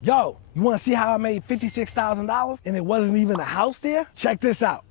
Yo, you wanna see how I made $56,000 and it wasn't even a house there? Check this out.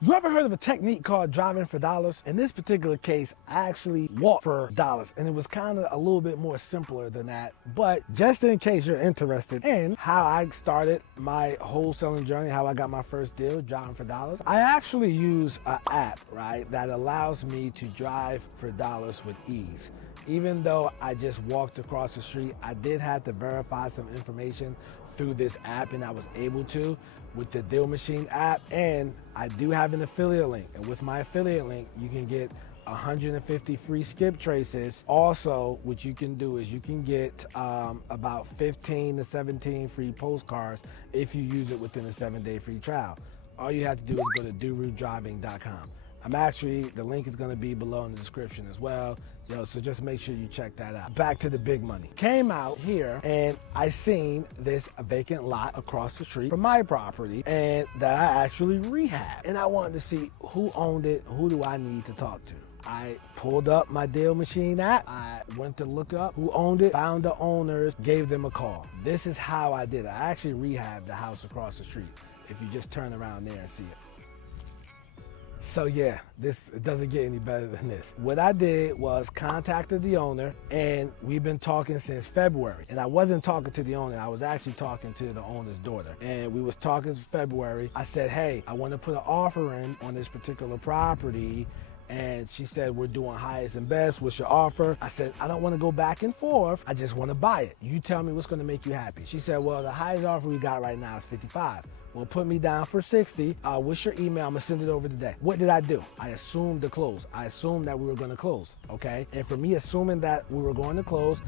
You ever heard of a technique called driving for dollars? In this particular case, I actually walked for dollars, and it was kind of a little bit more simpler than that. But just in case you're interested in how I started my wholesaling journey, how I got my first deal driving for dollars, I actually use an app, right, that allows me to drive for dollars with ease. Even though I just walked across the street, I did have to verify some information through this app, and I was able to with the Deal Machine app. And I do have an affiliate link, and with my affiliate link you can get 150 free skip traces. Also, what you can do is you can get about 15 to 17 free postcards if you use it within a 7-day free trial. All you have to do is go to DoruDriving.com. The link is gonna be below in the description as well. So just make sure you check that out. Back to the big money. Came out here and I seen this vacant lot across the street from my property, and that I actually rehabbed. And I wanted to see who owned it, who do I need to talk to. I pulled up my Deal Machine app. I went to look up who owned it, found the owners, gave them a call. This is how I did it. I actually rehabbed the house across the street. If you just turn around there and see it. So yeah, it doesn't get any better than this. What I did was contacted the owner, and we've been talking since February. And I wasn't talking to the owner, I was actually talking to the owner's daughter. And we was talking in February. I said, hey, I want to put an offer in on this particular property. And she said, we're doing highest and best. What's your offer? I said, I don't want to go back and forth. I just want to buy it. You tell me what's going to make you happy. She said, well, the highest offer we got right now is 55. Well, put me down for 60. What's your email? I'm gonna send it over today. What did I do? I assumed the close. I assumed that we were gonna close, okay? And for me assuming that we were going to close,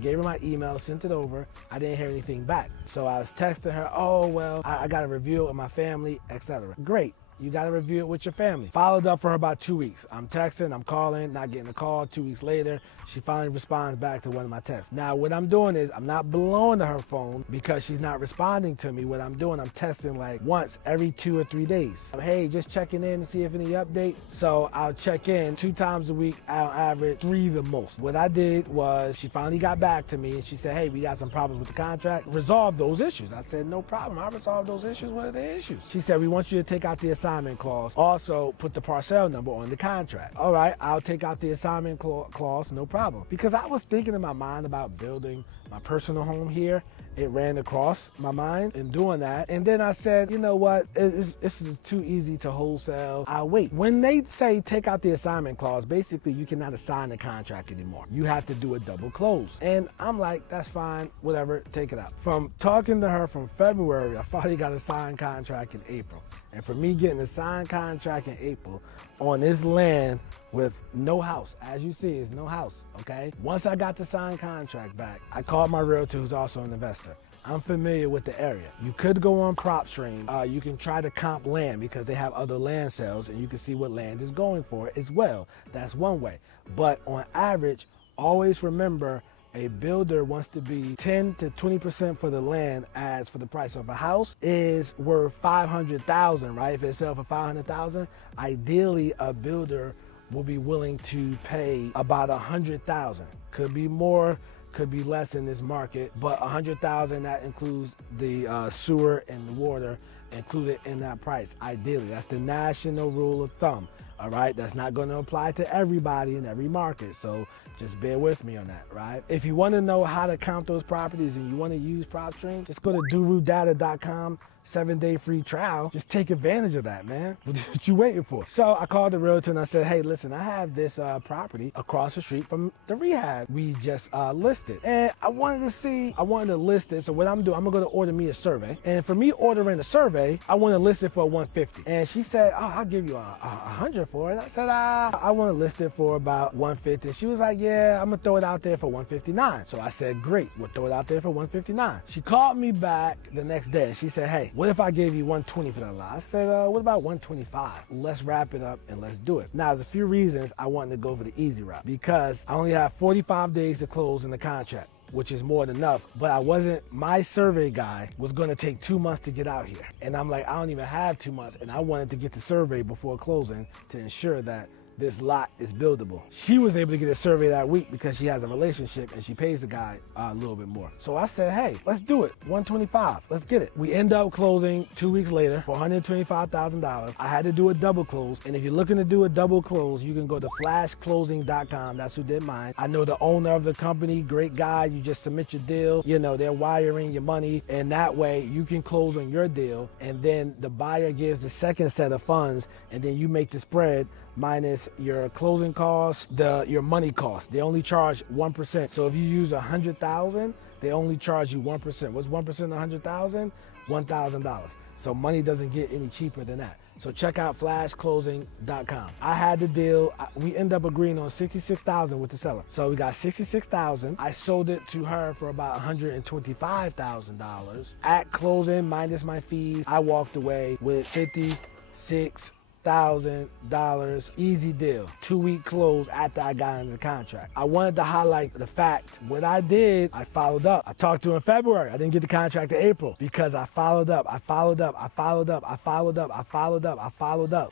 gave her my email, sent it over. I didn't hear anything back. So I was texting her, oh, well, I gotta review it with my family, etc. Great. You got to review it with your family. Followed up for about 2 weeks. I'm texting, I'm calling, not getting a call. 2 weeks later, she finally responds back to one of my texts. Now, what I'm doing is I'm not blowing to her phone because she's not responding to me. What I'm doing, I'm testing like once every 2 or 3 days. Hey, just checking in to see if any update. So I'll check in 2 times a week, on average 3 the most. What I did was she finally got back to me and she said, hey, we got some problems with the contract. Resolve those issues. I said, no problem. I resolved those issues. What are the issues? She said, we want you to take out the assignment clause. Also, put the parcel number on the contract. All right, I'll take out the assignment clause, no problem. Because I was thinking in my mind about building my personal home here. It ran across my mind in doing that. And then I said, you know what, this is too easy to wholesale. I'll wait. When they say take out the assignment clause, basically you cannot assign the contract anymore. You have to do a double close. And I'm like, that's fine, whatever, take it out. From talking to her from February, I finally got a signed contract in April. And for me getting a signed contract in April on this land with no house, as you see, is no house, okay? Once I got the signed contract back, I called my realtor, who's also an investor. I'm familiar with the area. You could go on PropStream. You can try to comp land because they have other land sales and you can see what land is going for as well. That's one way. But on average, always remember a builder wants to be 10 to 20% for the land as for the price of a house is worth 500,000, right? If it sells for 500,000, ideally a builder will be willing to pay about 100,000. Could be more, could be less in this market, but 100,000, that includes the sewer and the water included in that price. Ideally, that's the national rule of thumb. All right, that's not going to apply to everybody in every market, so just bear with me on that, right? If you want to know how to count those properties and you want to use PropStream, just go to DoruData.com, 7-day free trial. Just take advantage of that, man. What you waiting for? So I called the realtor and I said, hey, listen, I have this property across the street from the rehab we just listed. And I wanted to list it. So what I'm doing, I'm gonna order me a survey. And for me ordering a survey, I want to list it for 150. And she said, oh, I'll give you 100 for it. I said, I want to list it for about 150. She was like, yeah, I'm gonna throw it out there for 159. So I said, great, we'll throw it out there for 159. She called me back the next day and she said, hey, what if I gave you 120 for that lot? I said, what about 125? Let's wrap it up and let's do it. Now, there's a few reasons I wanted to go for the easy route because I only have 45 days to close in the contract, which is more than enough. But my survey guy was going to take 2 months to get out here. And I'm like, I don't even have 2 months. And I wanted to get the survey before closing to ensure that this lot is buildable. She was able to get a survey that week because she has a relationship and she pays the guy a little bit more. So I said, hey, let's do it. 125, let's get it. We end up closing 2 weeks later for $125,000. I had to do a double close. And if you're looking to do a double close, you can go to flashclosing.com. That's who did mine. I know the owner of the company, great guy. You just submit your deal. You know, they're wiring your money. And that way you can close on your deal. And then the buyer gives the second set of funds. And then you make the spread minus your closing costs, your money costs. They only charge 1%. So if you use $100,000, they only charge you 1%. What's 1% of $100,000? $1,000. So money doesn't get any cheaper than that. So check out flashclosing.com. I had the deal. We end up agreeing on $66,000 with the seller. So we got $66,000. I sold it to her for about $125,000. At closing, minus my fees, I walked away with $56,000. Easy deal. 2-week close after I got into the contract. I wanted to highlight the fact what I did, I followed up. I talked to her in February. I didn't get the contract in April because I followed up.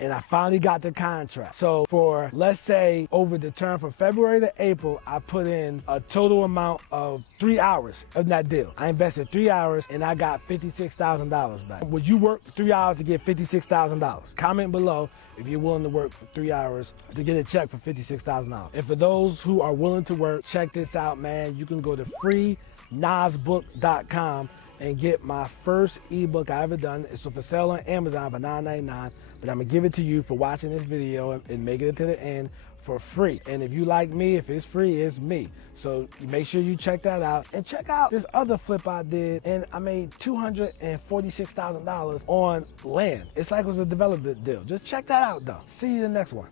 And I finally got the contract. So for, let's say, over the term from February to April, I put in a total amount of 3 hours of that deal. I invested 3 hours and I got $56,000 back. Would you work 3 hours to get $56,000? Comment below if you're willing to work for 3 hours to get a check for $56,000. And for those who are willing to work, check this out, man. You can go to freenasbook.com and get my first ebook I ever done. It's for sale on Amazon for $9.99, but I'm gonna give it to you for watching this video and making it to the end for free. And if you like me, if it's free, it's me. So make sure you check that out. And check out this other flip I did, and I made $246,000 on land. It's like it was a development deal. Just check that out though. See you in the next one.